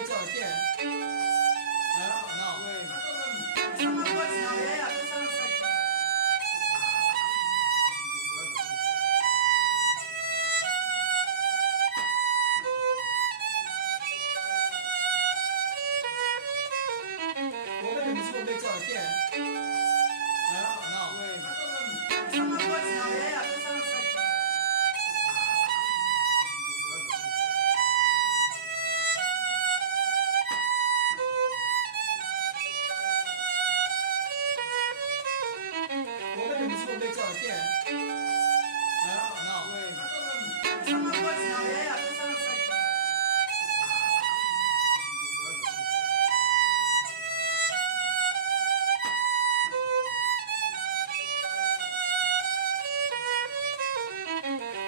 被叫店。No.我为什么说被叫店？No.我为什么说被叫店？No.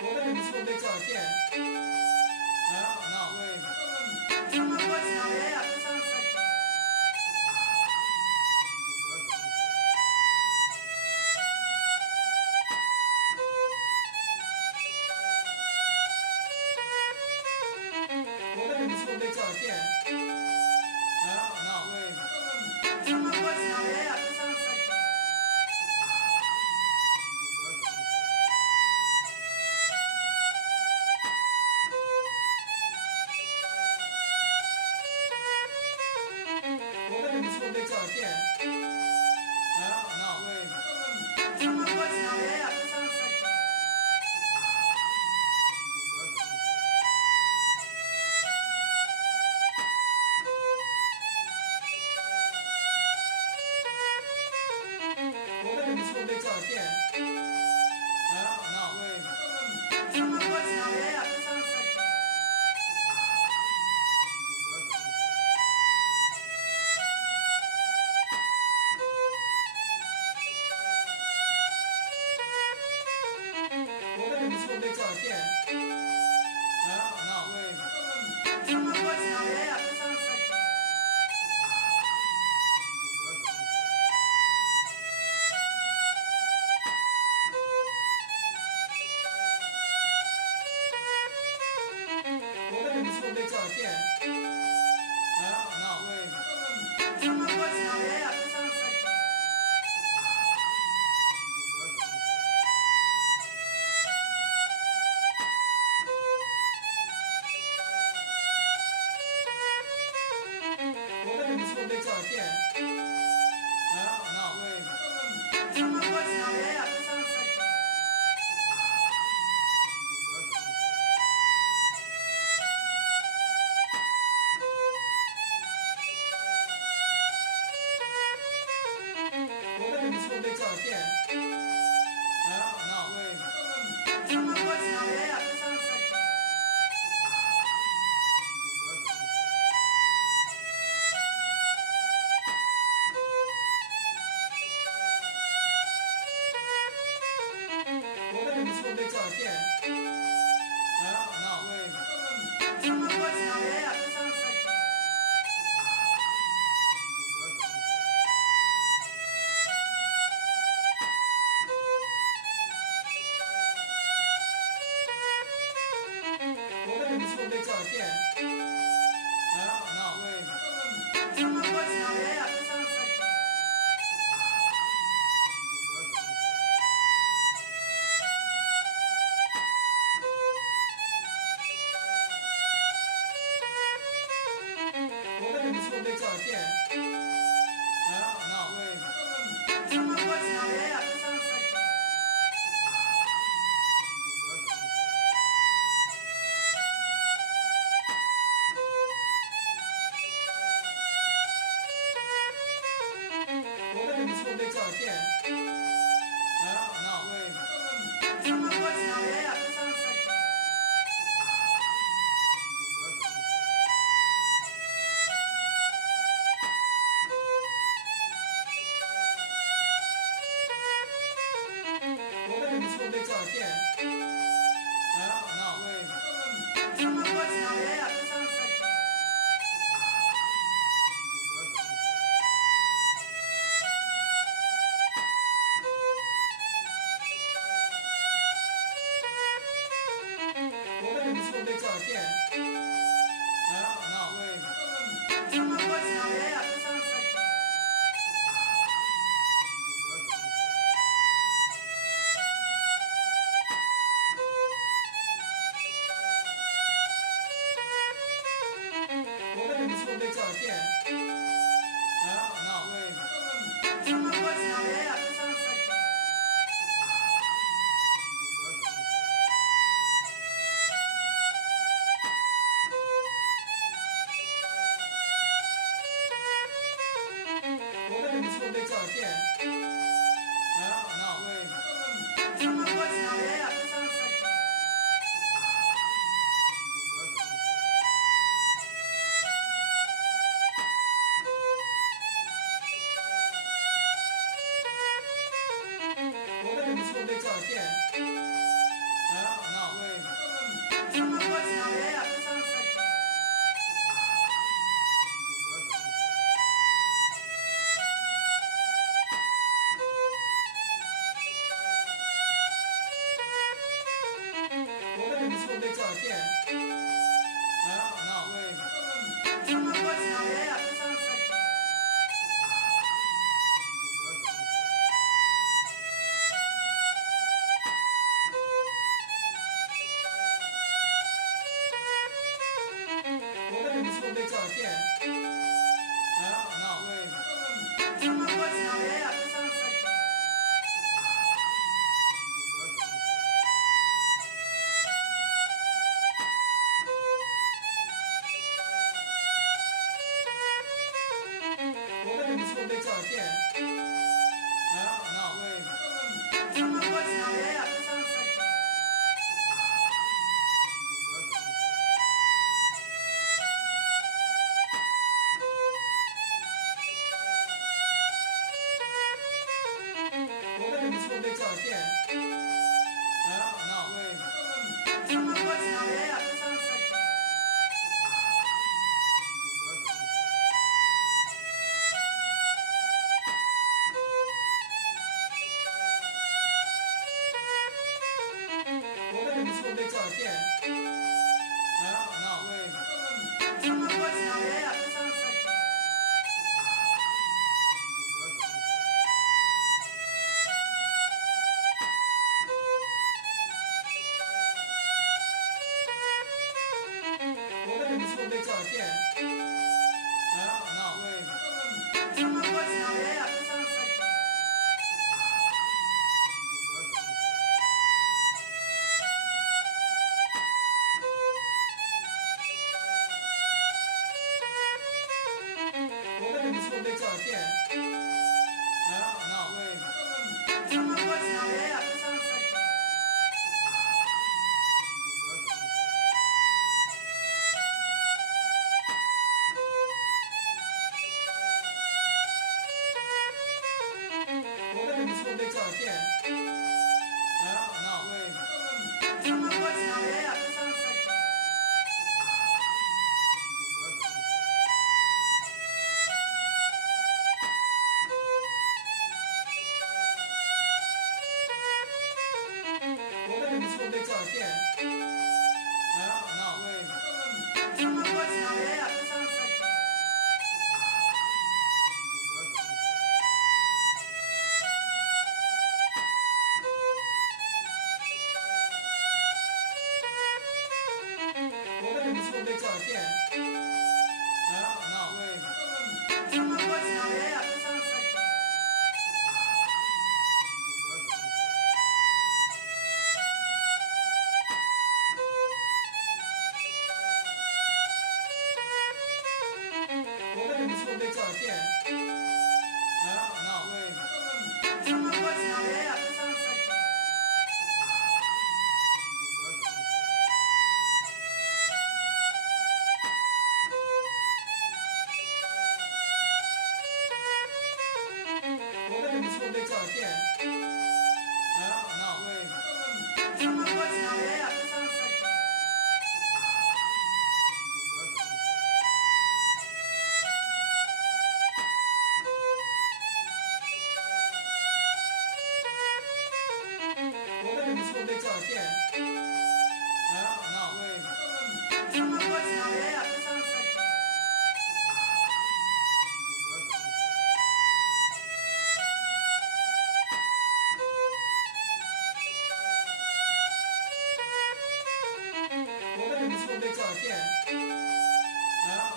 我为什么说被叫店？No.我为什么说被叫店？No.我为什么说被叫店？No. 我为什么说被叫店？No. 我为什么说被叫店？No. 我为什么说被叫店？No. 我为什么说被叫店？No. 我为什么说被叫店？No. 我为什么说被叫店？No. 我为什么说被叫店？No. 我为什么说被叫店？No. 我为什么说被叫店？No. 我为什么说被叫店？No. 我为什么说被叫店？No. 后被叫电。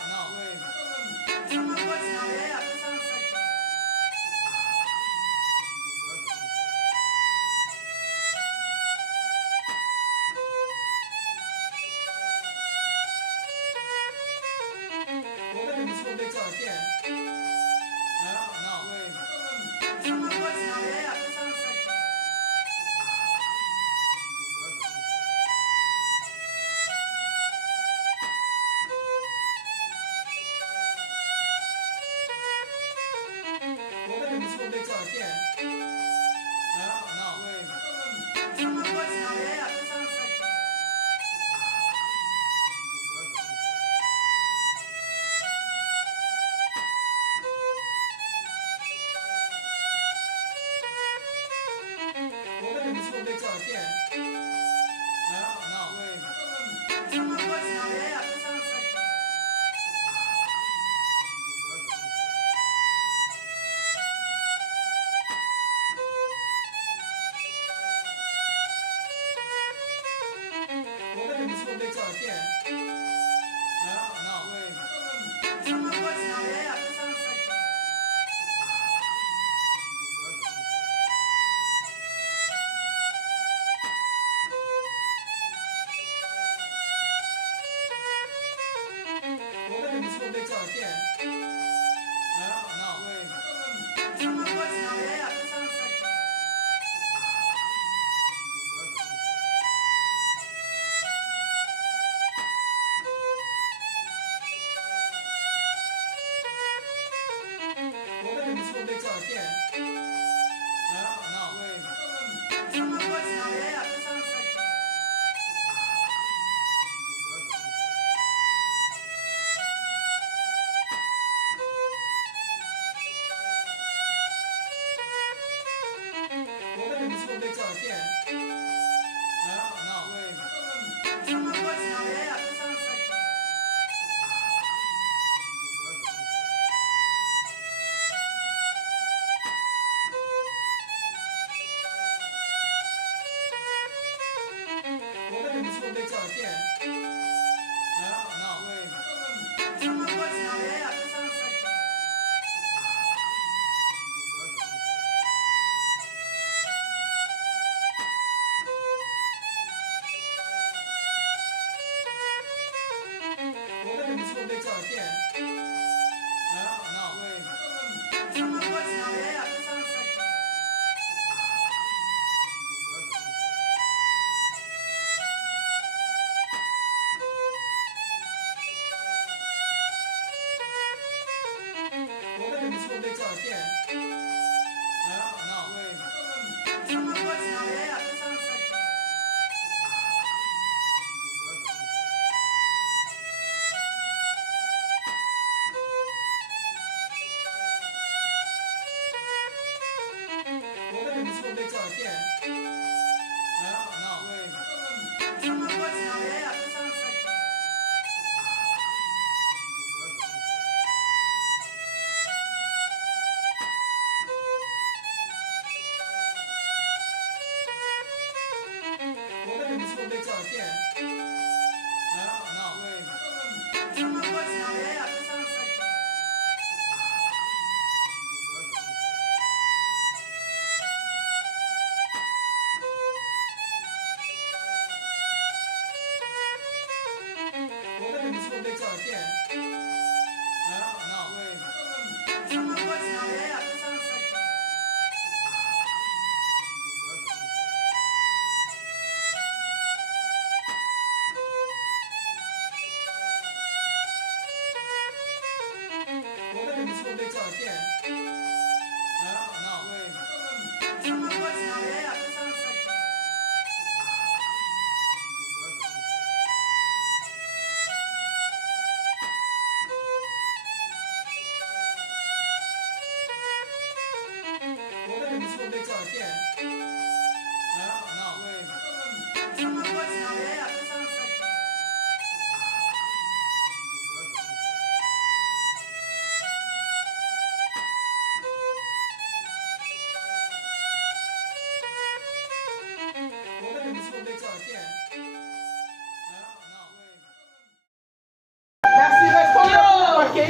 No.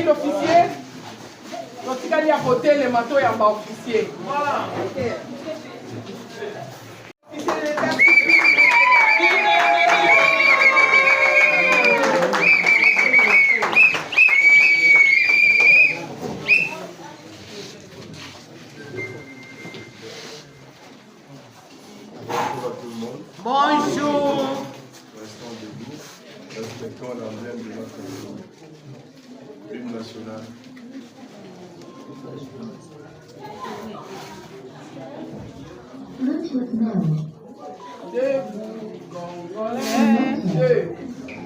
L'officier, lorsqu'il y a côté le manteau et en bas officier. Voilà.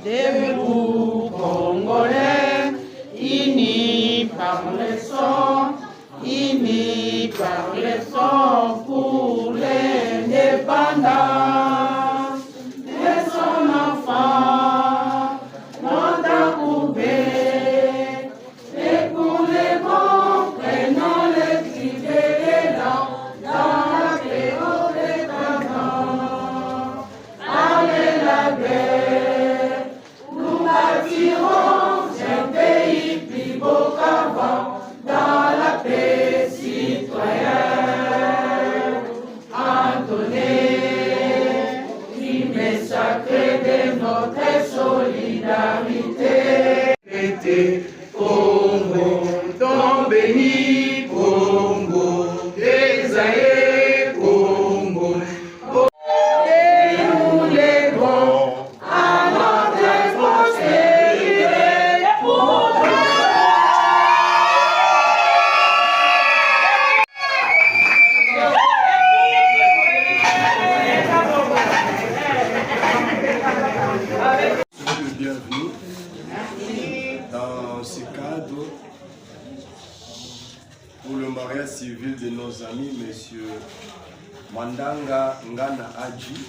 Debout Congolais, unis par le sang, unis par le sang pour l'indépendance de son enfant, notre coupé, et pour les bons, prenons le cri de l'élan dans la paix au dépendant. Allez la guerre, nous bâtirons un pays plus beau qu'avant, dans la paix citoyenne. Entonner l'hymne sacré de notre solidarité. Congo, ton béni, Congo, Esaïe, Congo. Et nous les bons à notre postérité pour bienvenue dans ce cadre pour le mariage civil de nos amis, Monsieur Mandanga Ngana Adji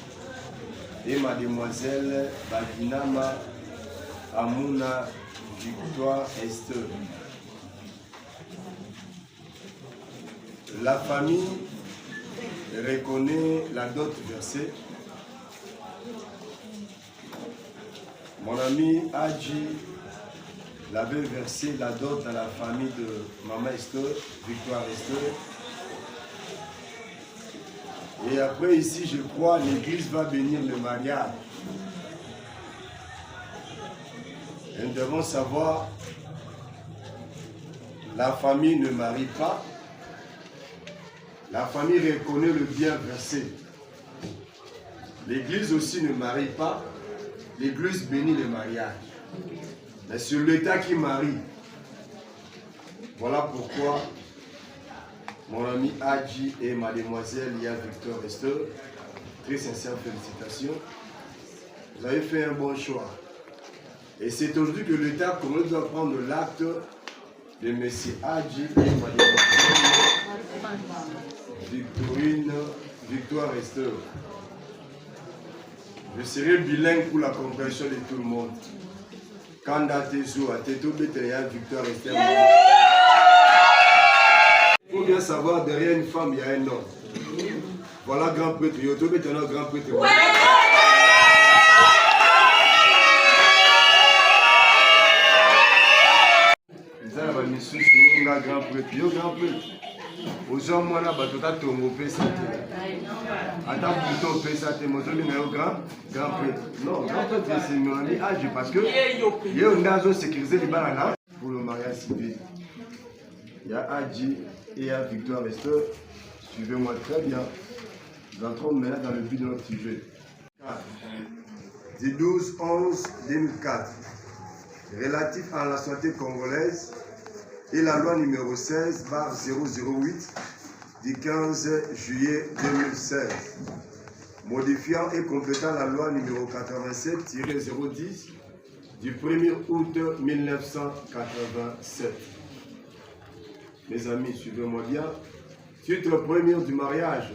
et Mademoiselle Badinama Amuna Victoire Esther. La famille reconnaît la dot versée. Mon ami Adji l'avait versé la dot dans la famille de Maman Esther, Victoire Esther. Et après ici, je crois, l'église va bénir le mariage. Et nous devons savoir, la famille ne marie pas. La famille reconnaît le bien versé. L'église aussi ne marie pas. L'église bénit le mariage. Mais c'est l'État qui marie. Voilà pourquoi mon ami Adji et mademoiselle Lia Victor Esther, très sincères félicitations. Vous avez fait un bon choix. Et c'est aujourd'hui que l'État congolais doit prendre l'acte de M. Adji et mademoiselle Victorine Victoire Esther. Je serai bilingue pour la compréhension de tout le monde. Kanda Tezo, Ateto Beteya, Victoire Esther. Il faut bien savoir, derrière une femme, il y a un homme. Voilà grand prêtre. Yoto Betena, grand prêtre. Ouais. Ils ont la mission sur un grand prêtre. Yo, grand prêtre. Aux hommes, moi, là, tu as ton pesa. Attends, plutôt pesa, tu as grand prêtre. Non, grand prêtre, c'est mon ami Adji parce que il y a un gaz sécurisé du banana pour le mariage civil. Il y a Adji et il y a Victoire Esther. Suivez-moi très bien. Nous entrons maintenant dans le but de notre sujet. Du 12-11-2004, relatif à la santé congolaise, et la loi numéro 16/008 du 15 juillet 2016, modifiant et complétant la loi numéro 87-010 du 1er août 1987. Mes amis, suivez-moi bien. Titre premier du mariage,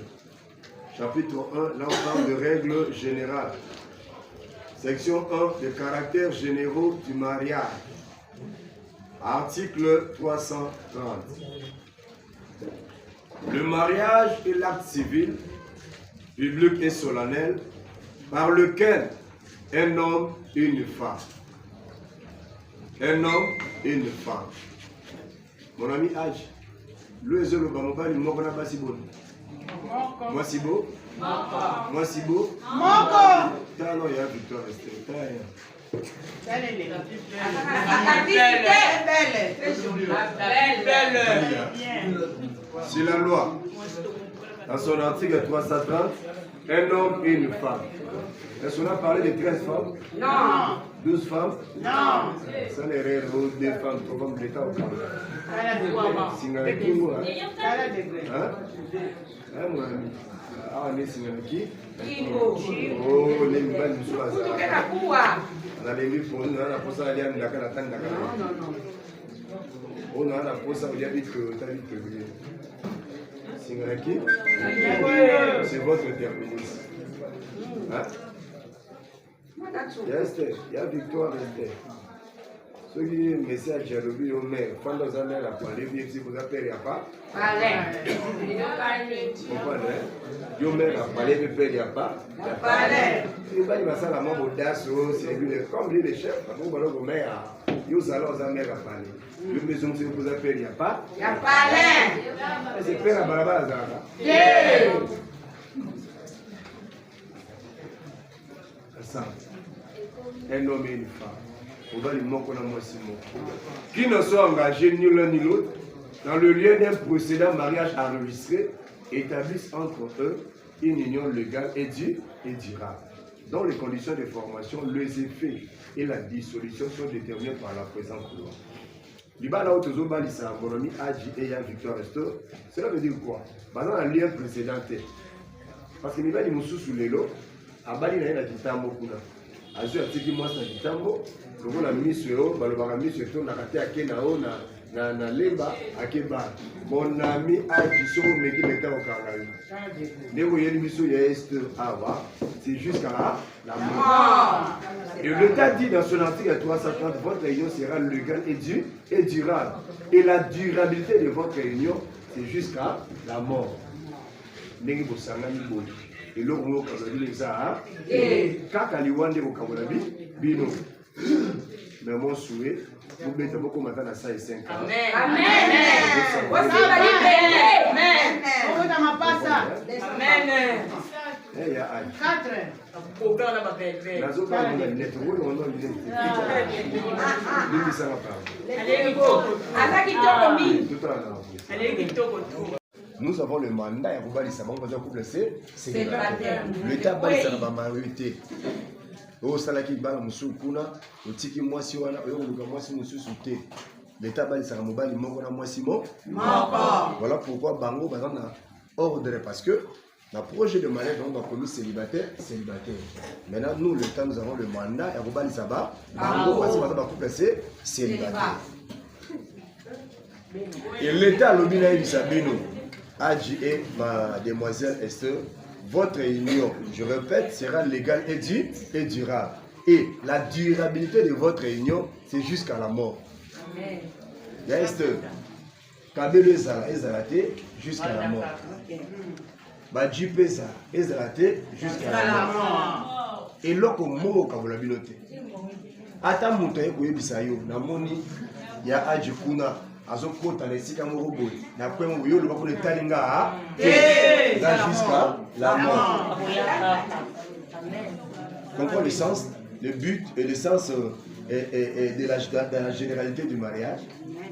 chapitre 1, là on parle de règles générales. Section 1, des caractères généraux du mariage. Article 330. Le mariage est l'acte civil, public et solennel, par lequel un homme et une femme. Un homme et une femme. Mon ami Adji, le zolo bamobali mokona basibo. Moi si beau. Moi si beau. Moko. Tano ya Victoire Esther. C'est la loi. Dans son article 330, un homme et une femme. Est-ce qu'on a parlé de 13 femmes? Non. 12 femmes. Non. Ça les rêves, 2 femmes, 3 femmes de l'État au Cameroun. Singalaki, moi. Hein? Hein, mon ami? Ah, on est Singalaki. Oh, les nouvelles, nous sommes là. On a les livres pour nous, on a pour ça, aller à Ndaka, la Tanga. On a pour ça, on a vite que tu as vite que Singalaki, c'est votre terminus. Hein? Il y a Esther, il y a Victoire Esther. Ceux qui message à l'objet au maire, quand vous avez la parole, si vous appelez, il n'y a pas. Vous comprenez? Le maire a parlé, il n'y a pas. Il n'y a pas la main audace, c'est lui, comme lui, le chef, vous voyez le maire, vous allez aux maire à parler. Le maison, si vous appelez, il n'y a pas. Il n'y a pas. C'est père à Barabas. Un homme et une femme. On va les moquer dans moi qui ne sont engagés ni l'un ni l'autre dans le lieu d'un précédent mariage enregistré établissent entre eux une union légale et durable, dont les conditions de formation, les effets et la dissolution sont déterminés par la présente loi. Libala Otozoba Lissa Bonomi Aji et Yann Victor Resto, cela veut dire quoi? Dans le lien précédent, parce que nous avons sous les lots, à Bali, il y a un kitambo. Azu atiki mwasi na kitambo, lokola miso yo, balobaka miso eto na kate ake na o na lemba ake ba. Mon ami Aji soko meki leta okanga yo. Ndeko yeli miso ya Esther Awa, c'est jusqu'à la mort. Et l'État dit dans son article 330, votre réunion sera légale et durable. Et la durabilité de votre réunion, c'est jusqu'à la mort. Ndenge bosangani boyi. Et l'autre mot comme dit ça, kaka liwande ko kamola bino. Mais mon souhait, vous mettez beaucoup maintenant à ça et 5 ans. Amen. Amen. Voici la liberté. Amen. On va dans ma passe. Amen. Eh ya ai. 4. Pour dans la belle. Nazo ba na net wo no no ile. Bibi sana pa. Allez go. Ataki toko mi. Tout à l'heure. Allez toko tout. Nous avons le mandat et Roubali Sabon dans un couple célibataire. L'État bali ça va majorité. Au salaki bala musu kuna, au tiki mwasi wana, au luka mwasi musu souté. L'État bali ça mobali moko na mwasi mo. Voilà pourquoi bango bazana ordre parce que le projet de mariage on va commis célibataire. Maintenant nous l'État nous avons le mandat et Roubali ça va bango parce que va couple célibataire. Et l'État lobina il sabino. Aji et mademoiselle Esther, votre union, je répète, sera légale et durable. Et la durabilité de votre union, c'est jusqu'à la mort. Amen. Il y a Esther, Kabelo Ezalate jusqu'à la mort. Badji Pesa Ezalate jusqu'à la mort. Et loko mo kabola bilote. Ata muto eko yebisayo na moni ya Aji kuna. Azokota na esika moko boye na kwemo yo loba ko letalinga jusqu'à la mort. Comprends le sens, le but et le sens de la généralité du mariage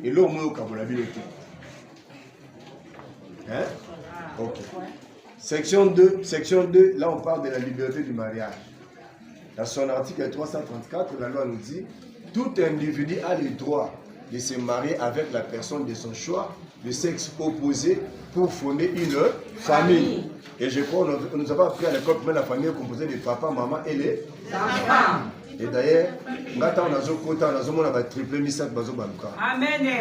et l'homme au kabola biloté. Hein? OK. Section 2, là on parle de la liberté du mariage. Dans son article 334, la loi nous dit tout individu a le droit de se marier avec la personne de son choix, de sexe opposé, pour fonder une famille. Et je crois que nous avons appris à l'école que la famille est composée de papa, maman et les enfants. Et d'ailleurs, nous avons triplé Missak Bazo Baluka. Amen, amen,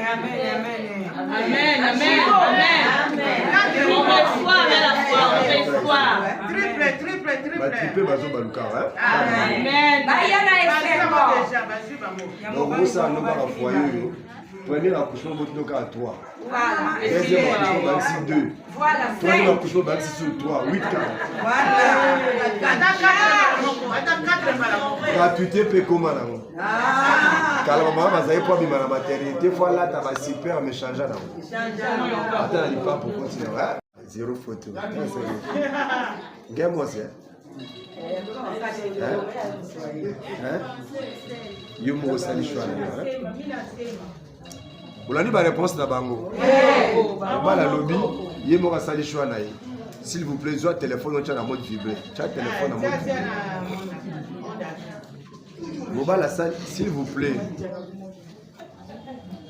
amen. Amen, amen, amen. On fait foi. Triple. Triplé Bazo Baluka. Amen. Donc, ça, nous avons foyer. Premier accouchement, vous à 3. Voilà. Deuxième accouchement, 2. Voilà. Troisième accouchement, 3. 8 cas. Gratuité, peut comment là? Quand maman va aller pour la maternité, voilà, tu vas super me changer là. Attends, il pas pour continuer. Zéro photo. Gagne-moi ça. Yo mo sali choix là. Vous avez une réponse na bango. Bala lobby, yé mo sali choix na. S'il vous plaît, soit téléphone on tient en mode vibré. Tient téléphone en mode vibré. Mobala salle, s'il vous plaît.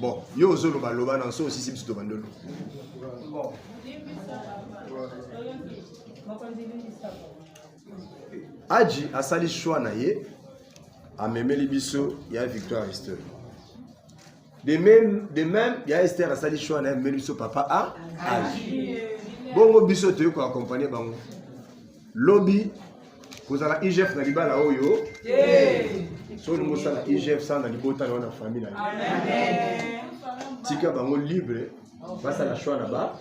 Bon, yo ozolo baloba na so aussi si biso bandolo. Bon. Adji asali choix na ye amemeli biso ya Victoire Esther. De même, il y a Esther asali choix na amemeli biso papa a Adji. Bongo biso te ko accompagner bango. Lobby kozala IGF na libala oyo. So nous sommes la IGF sans la libota dans la famille. Amen. Tika bango libre. Basa la choix là-bas.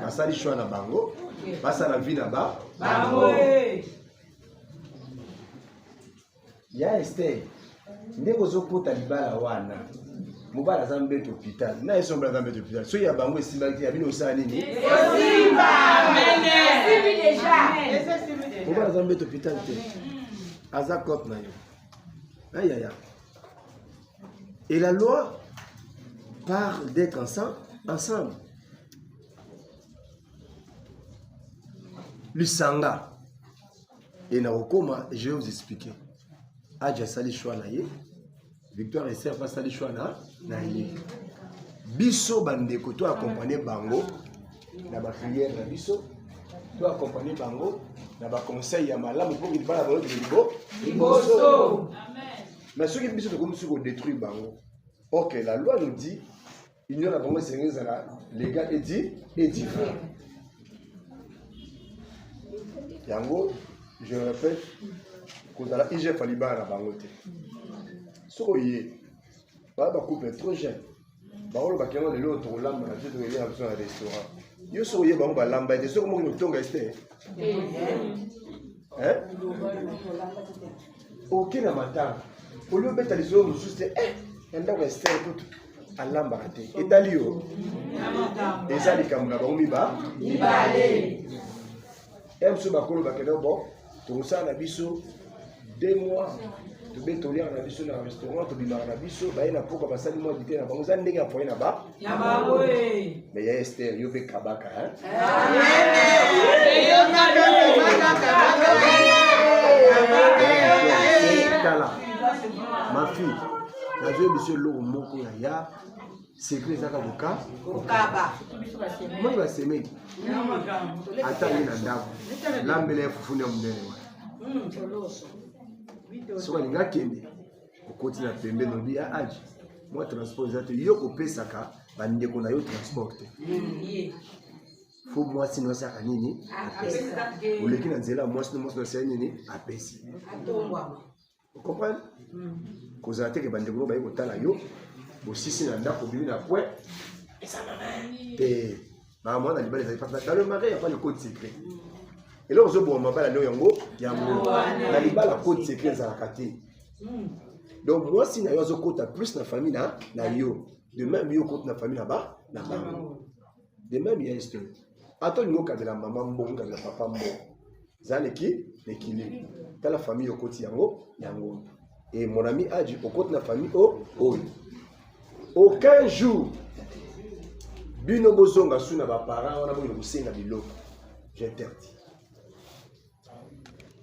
Basa li choix na bango. Basa la vie là-bas. Ya Esther. Ndeko zokota libala wana. Mobala zambe hôpital. Na esombra zambe hôpital. So ya bango esimba ya bino osala nini? Esimba. Amen. Esimbi déjà. Mobala zambe hôpital te. Azakot na yo. Aïe aïe. Et la loi parle d'être ensemble. Lusanga. Et na okoma, je vais vous expliquer. Adja sali choix na ye. Victoire Esther va sali choix na ye. Biso bandeko to accompagner bango na ba prière na biso. To accompagner bango na ba conseil ya malamu pour qu'il parle de liboso. Mais ceux qui biso de comme sur détruire bango. OK, la loi nous dit il y a la bango c'est légal et dit frère. Yango, je répète, qu'on a la IGF à Liban à Bangote. Soyez, pas couple trop jeune. Bango ba kemo de l'autre lamba na tete ya besoin de restaurant. Yo soyez bango ba lamba de soko mo no tonga este. Hein? OK na matanga. Au lieu beta les hommes juste enda ko este tout à lamba te. Etalio. Eza likamuna bango miba. Ibale. Emso bakolo bakena bon, to ça na biso 2 mois. Tu peux te lire dans le restaurant, tu peux te biso, bah il y a pourquoi parce que moi j'étais là-bas, vous avez des gars pour y là-bas. Mais il y a Esther, il y a Kabaka, hein. Ma fille, la vie monsieur Loro Moko ya secret zaka boka. Okaba. Moi il va s'aimer. Attends il a ndako. Lambele fufune mundele. So on a kende au continent pembe no bi aji moi transport zate yo ko pesaka bande ko na yo transporter faut moi sino sa kanini apesa oleki na nzela moi sino moi sa nini apesi atongwa comprendre ko zate ke bande ko ba yo tala yo bo sisi na ndako bi na kwe esa maman te maman na libale za pas dans le marais il y a pas le code secret. Et là, on se voit ma yango, la libala code secret za kati. Donc moi si na yo zo kota plus na famille na yo, de même yo kota na famille na ba na maman. De même il y a histoire. Attends nous ka de la maman mbonga de la papa mbonga. Zale ki l'équilibre. Dans la famille yo koti yango. Et mon ami a dit au kota na famille aucun jour bino bozonga suna ba parents on a besoin de senga biloko. J'interdis.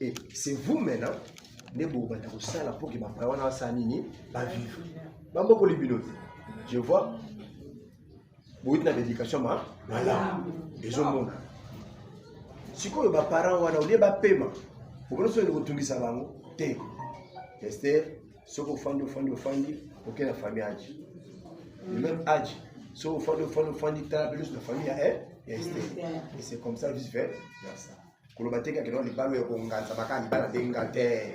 Et c'est vous maintenant, ne vous battez au salon pour que ma parole n'a pas nini, pas vivre. Bambo libino. Je vois. Vous êtes dans l'éducation, voilà. Les hommes. Si quoi les parents wana oublié ba paiement. Pour nous soyez retombés ça là, té. Esther, ce qu'on fait, aucun la famille agi. Le même agi. Ce qu'on fait, t'as plus la famille est Esther. Et c'est comme ça vice versa. Kolobateka kino ni balo yako nganza bakani bala dengate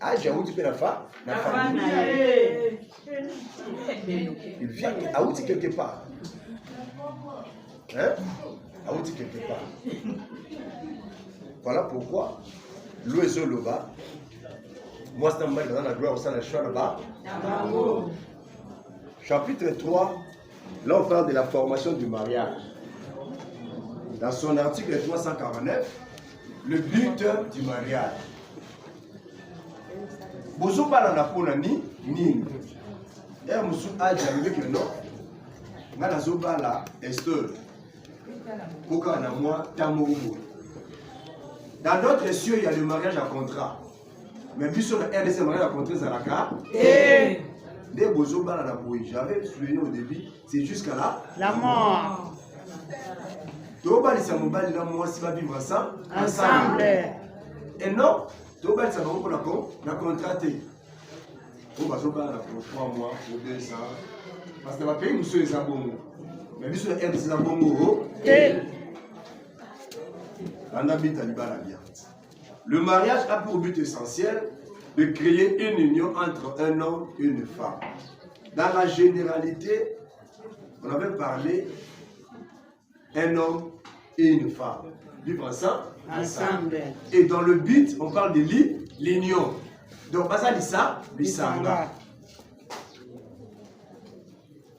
aje uti pe na famille il vient à outi quelque part hein à outi quelque part voilà pourquoi l'oiseau loba moi c'est un mal dans la gloire au sein de la choix là-bas chapitre 3 là on parle de la formation du mariage dans son article 349 le but du mariage. Bozo bala na pona ni. Et musu aja avec le nom. Ngana zo bala Esther. Koka na moi tamorubo. Dans d'autres cieux il y a le mariage à contrat. Mais puis sur la RDC, on a rencontré Zaraka. Des bozos dans la bouille. J'avais souligné au début, c'est jusqu'à là. La mort. Toba les Samobali, là, moi, si va vivre ensemble. Et non, Toba les Samobali pour la contrater. On va se battre pour 3 mois, pour 200. Parce que va payer monsieur les Zabongo. Mais puis sur la RDC, Zabongo. On habite à Libala bien. Le mariage a pour but essentiel de créer une union entre un homme et une femme. Dans la généralité, on avait parlé un homme et une femme. Vivre ensemble. Et dans le but, on parle de l'union. Donc, pas ça dit ça, l'Isanga.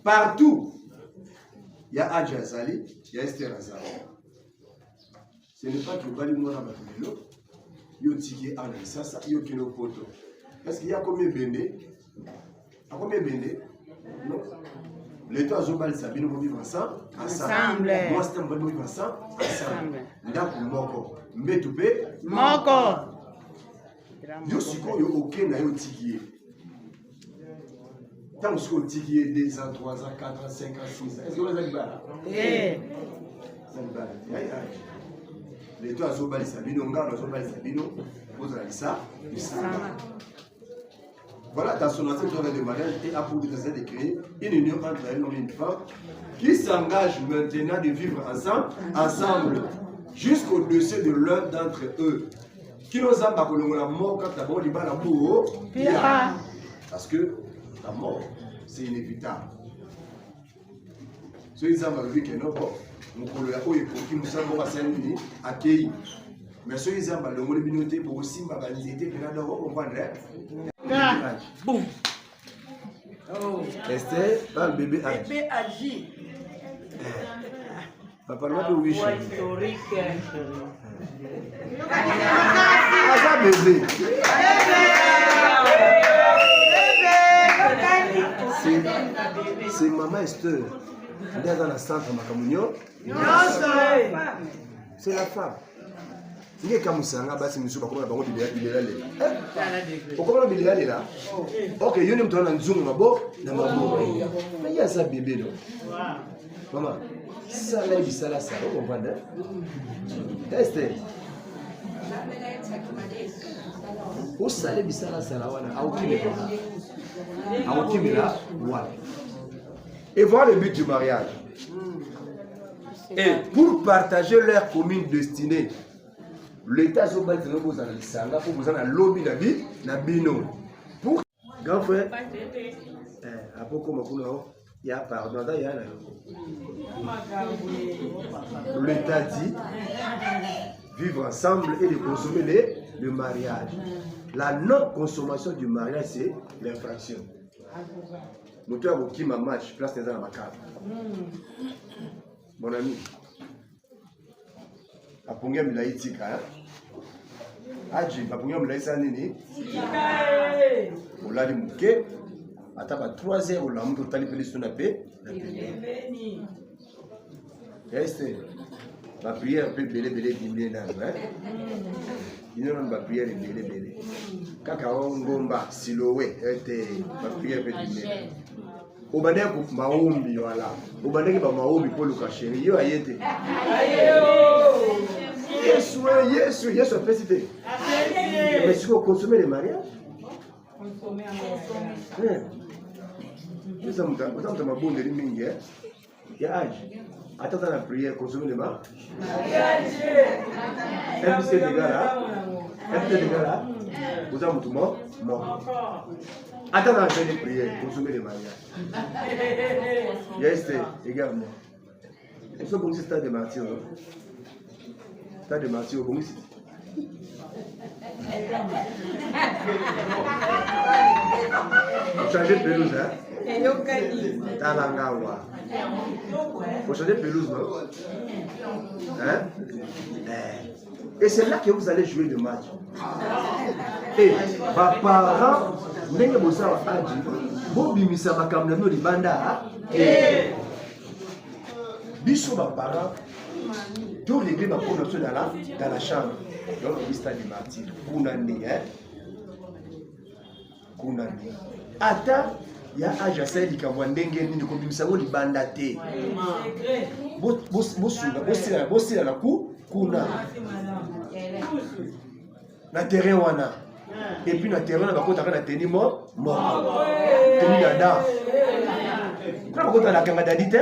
Partout, il y a Adja Azali, il y a Esther Azali. Ce n'est pas que vous allez mourir à Batumelo. Il y a Tiki Analisasa, il y a Kino Poto. Est-ce qu'il y a combien de béné? À combien de béné? Non. Les deux Azobal Sabine vont vivre ensemble. Moi, c'est un bon vivre ensemble. D'accord, Moko. Mbetoupé. Moko. Yo siko yo ok na yo Tiki. Tant que vous Tiki 2 ans, 3 ans, 4 ans, 5 ans, 6 ans. Est-ce que vous avez là? Les deux Azobal Sabine, on garde Azobal Sabine. Vous avez ça. Voilà, dans son ancien de mariage, et a pour but de créer une union entre un homme et une femme qui s'engage maintenant de vivre ensemble jusqu'au-dessus de l'un d'entre eux. Qui nous a pas la mort quand d'abord il va la boue. Parce que la mort, c'est inévitable. Ceux qui ont vu que non, nous avons eu qui nous sommes à Saint-Denis, accueillis. Mais ceux qui ont eu le minute pour aussi m'organiser, puis là, on comprend. Boum. Esther, pas le bébé agi. Bébé agi. Papa, nous avons vu. Historique. Ah, ça, bébé. C'est maman Esther. Elle est dans la centre de Makamunyo. C'est la femme. Il y a comme ça, c'est une soupe comme la banque de Bilal. Pourquoi le Bilal est là? Ok, il y a une tonne de zoom, mais il y a ça bébé. Maman, ça là, il ça là, ça, vous comprenez? Esther. Où ça là, il ça là, ça là, voilà. Et voilà le but du mariage. Et pour partager leur commune destinée, l'État Zobal de nous a l'Isanga pour vous en a lobby la vie, la bino. Pour grand frère, après comme il y a pardon, il y a l'État dit vivre ensemble et de consommer le mariage. La non-consommation du mariage, c'est l'infraction. Nous avons qui m'a match, place dans ma carte. Mon ami, apungia milaïtika, aji, apungia milaïsa nini, olali muke, ataba 3 heures, olamu totali peli sonape, Esther, ma prière peut belé dimé nan, il y a une prière belé. Kaka ngomba silowe, ma prière peut dimé. Obadé pour maombi voilà. Obadé pour maombi pour le cacher. Yo ayete. Yesu félicité. Mais si vous consommez les mariages, consommer en mariage. Vous avez ma bonne mingi. Il y a âge. Attends la prière, consommer les mariages. Un petit dégât là. Vous avez tout mort. Attends la prière, consommer les mariages. Yes, également. Il faut que vous stade de martyr. Stade de martyr, bon ici. Vous changez de pelouse, hein? Talangawa. Vous changez de pelouse, non? Hein? Et c'est là que vous allez jouer le match. Et vos parents, n'ayez pas ça à dire. Vous bimisa makamlano di banda. Biso vos parents, tous les gars dans la chambre. Donc, il y a du martyr. Pour l'année, kuna ata ya age asali likambo ndenge nini kobimisa ngo libanda te bosila na kuna na terrain wana et puis na terrain na bakota na teni mort teni dada kuna bakota na kanga dadi te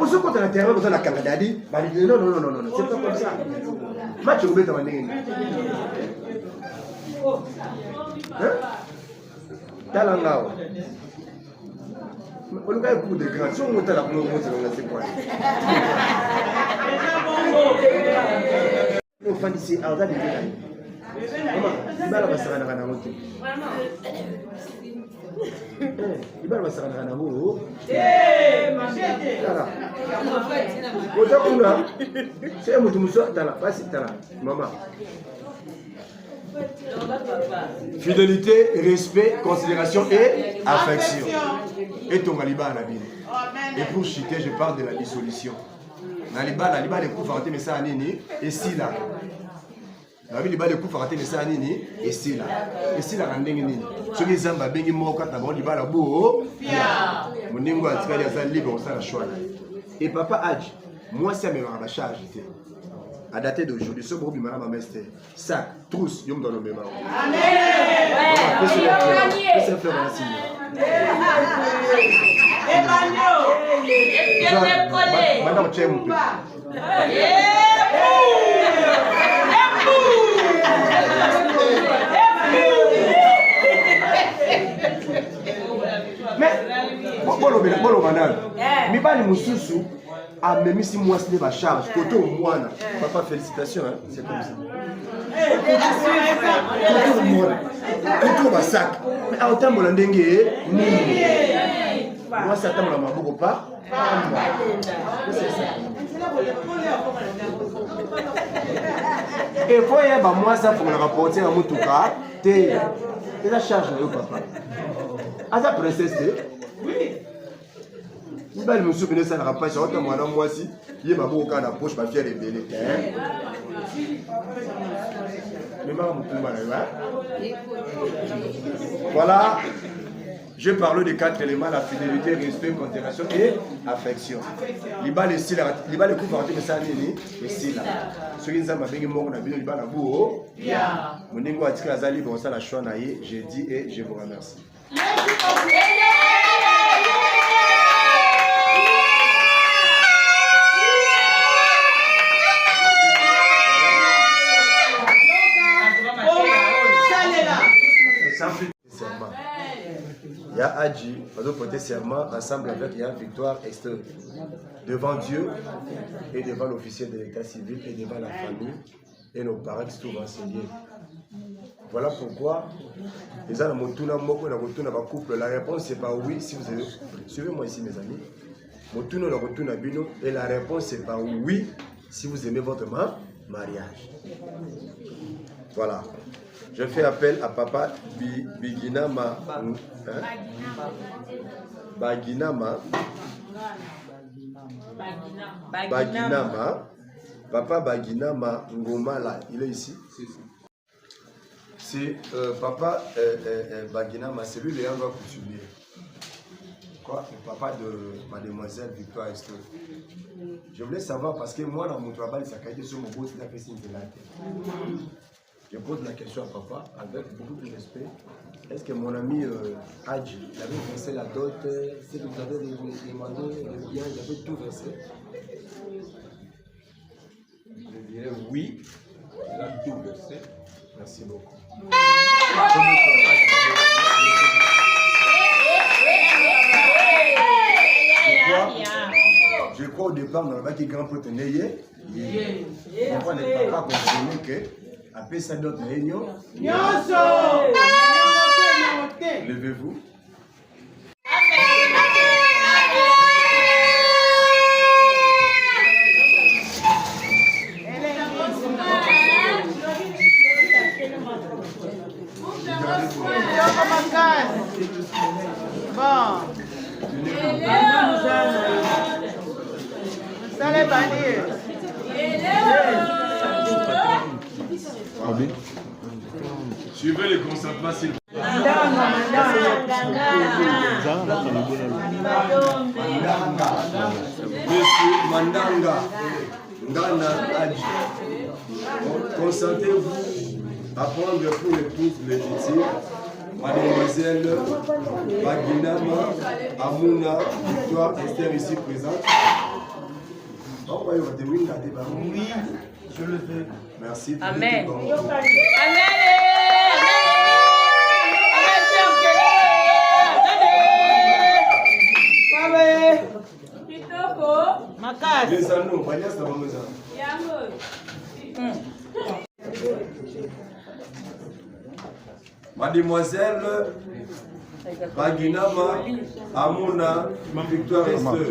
oso kota na terrain bakota na kanga dadi bali non c'est pas comme ça match obeta ndenge talangao on a beaucoup de grands si on monte la couleur on c'est quoi on fait ici à regarder il va la passer à la moto il va la passer à la moto c'est un moto muso tala passe tala maman. Fidélité, respect, considération et affection. Et ton Maliba à la ville. Et pour chuter, je parle de la dissolution. Naliba, les coups farate, mais ça à Nini, et si là. La ville, les coups farate, mais ça à Nini, et si là. Et si là, on a Nini. Ce qui est Zamba, Bengi Moka, Tabon, Liba, la Boue, mon ningo a tiré les libre, on s'en a choisi. Et papa Hadj, moi, c'est à ma charge. À dater d'aujourd'hui, ce groupe, madame ma mestre, sac, trousse, yom dans le même ordre. Amen. Madame, tu es mon peu. Mais, bon, madame, mais pas les moussousous. Ah, même si moi ce n'est pas charge, côté au moine, papa, félicitations, hein? C'est comme ça. Côté au moine, côté au sac, mais à autant de l'endenge, moi ça tombe dans ma bouche pas. C'est ça. Et voyez, moi ça pour le rapporter à mon tout cas, t'es la charge, papa. À ta princesse, oui. Si je me souviens de ça, je suis en train moi aussi. Il y a ma bouche à la poche, ma fière est belle. Voilà, je parle des 4 éléments, la fidélité, respect, considération et affection. Il y a les styles, il y a les coups par mais ça n'est les styles. Ceux qui ont bien mort, on a bien eu la boue. Mon niveau a tiré à Zali, bon ça la choix naïe, j'ai dit et je vous remercie. Il y a Hadji, on doit porter serment ensemble avec il y a Victoire Esther devant Dieu et devant l'officier de l'état civil et devant la famille et nos parents qui se trouvent enseignés. Voilà pourquoi les gens ont couple. La réponse c'est pas oui si vous avez. Suivez-moi ici mes amis. Et la réponse c'est pas oui si vous aimez votre mariage. Voilà. Je fais appel à papa Biginama. Papa Baginama Ngomala. Il est ici. C'est papa Baginama, c'est lui le young coutumier. Quoi? Le papa de mademoiselle Victoire Esther. Je voulais savoir parce que moi dans mon travail, ça a été sur mon boss, il a fait signe de la tête. Je pose la question à papa avec beaucoup de respect. Est-ce que mon ami Hadji, il avait versé la dot, si vous avez demandé le bien, il avait tout versé? Je dirais oui, il a tout versé. Merci beaucoup. Je crois au départ, on a dit grand prêtre Neye. On n'est pas confirmé que. Après ça, d'autres réunions. Levez-vous. Suivez les consentements s'il vous plaît. Monsieur Mandanga Ngana Adji, consentez-vous à prendre pour épouse légitime Mademoiselle Baginama Amouna Victoire Esther ici présente? Oui, je le veux. Merci. Amen. Les anneaux, Mademoiselle Baginama Amouna Victoire Esther,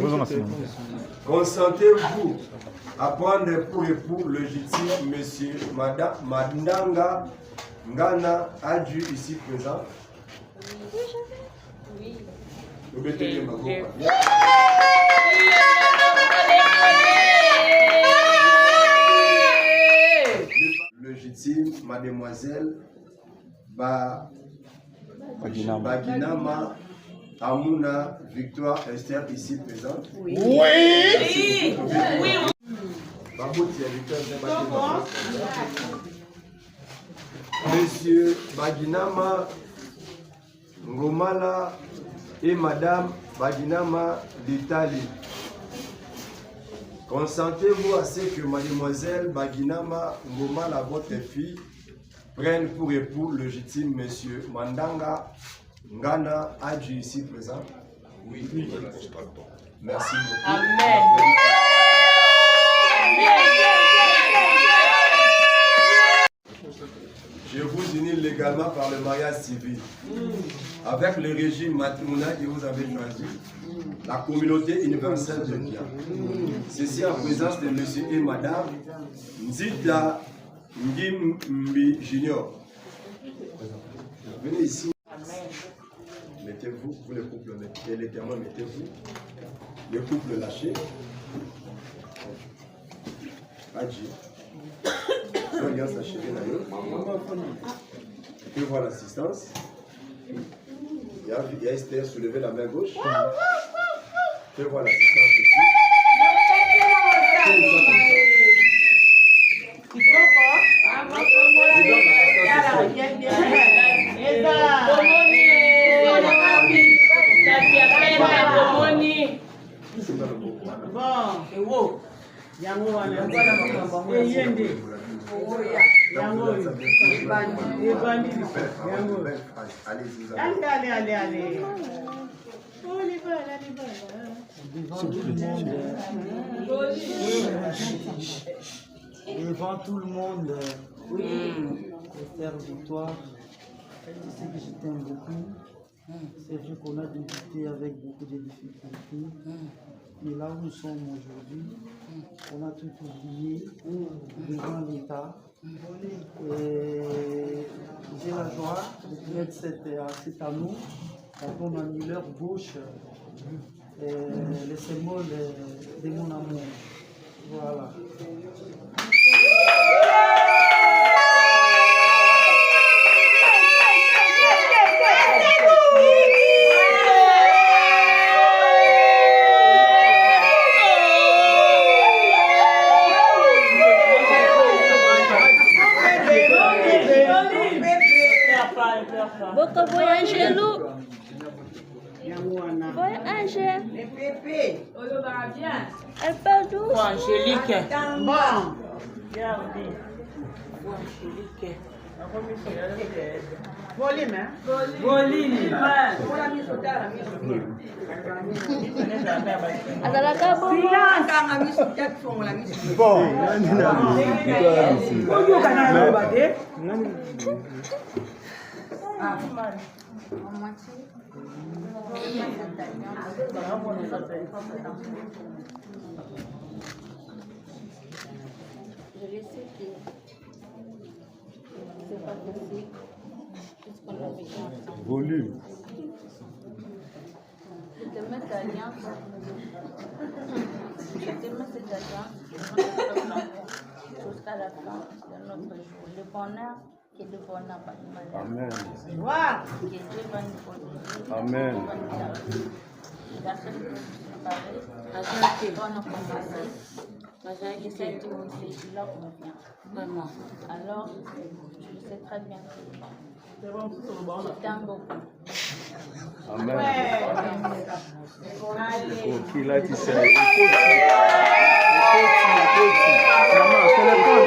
consentez-vous à prendre pour époux légitime monsieur Mandanga Ngana Adji ici présent? Oui. Légitime Mademoiselle Baginama Amouna Victoire Esther ici présente? Oui. Oui. Oui. Monsieur Baginama Ngomala et Madame Baginama d'Italie, consentez-vous à ce que Mademoiselle Baginama Ngomala, votre fille, prenne pour époux légitime Monsieur Mandanga Ngana Adji ici présent? Oui. Merci beaucoup. Amen. Je vous unis légalement par le mariage civil avec le régime matrimonial que vous avez choisi, la communauté universelle de Dieu. Ceci en présence de monsieur et madame Nzita Ngimbi Junior. Venez ici. Mettez-vous, vous le couple, élégamment mettez-vous. Le couple lâché. Adji. Alliance achevée d'ailleurs. Et voir l'assistance. Il y a Esther, soulevez la main gauche. Et voir l'assistance ici. Devant tout le monde, Esther Victoire, elle disait que je t'aime beaucoup. C'est vrai qu'on a débuté avec beaucoup de difficultés. Mais là où nous sommes aujourd'hui, on a tout oublié devant l'État. J'ai la joie de mettre cet anneau dans mon annulaire gauche, le symbole de mon amour. Voilà. Boca foi Angelo. Foi Angel. Elle parle d'où? Angélique. Bon. Angélique. Volume, hein? Volume. Azalaka bon. Je le sais que c'est pas possible. Puisqu'on a vécu ensemble. Volume. Je te mets cette alliance. Jusqu'à la fin de notre jour. Le bonheur Que Dieu va nous apporter. Amen. Que Dieu va nous protéger. Amen. La seule chose qui nous paraît, on a commencé. Et c'est tout, c'est là qu'on vient. Vraiment. Alors, je sais très bien que je t'aime beaucoup. Amen. Qu'il a dit ça. Maman, téléphone.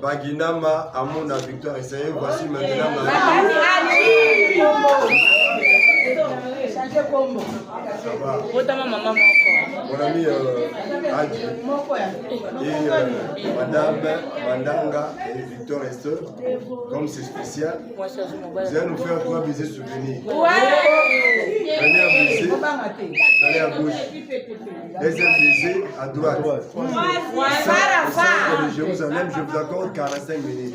Baginama, amour la victoire, essayez, voici maintenant ma mon ami Adji et Madame Mandanga et Victor et sœur, comme c'est spécial, vous allez nous faire 3 baisers souvenirs. Premier baiser, allez à gauche. Deuxième baiser à droite. Ça, de Jérusalem, je vous accorde 45 minutes.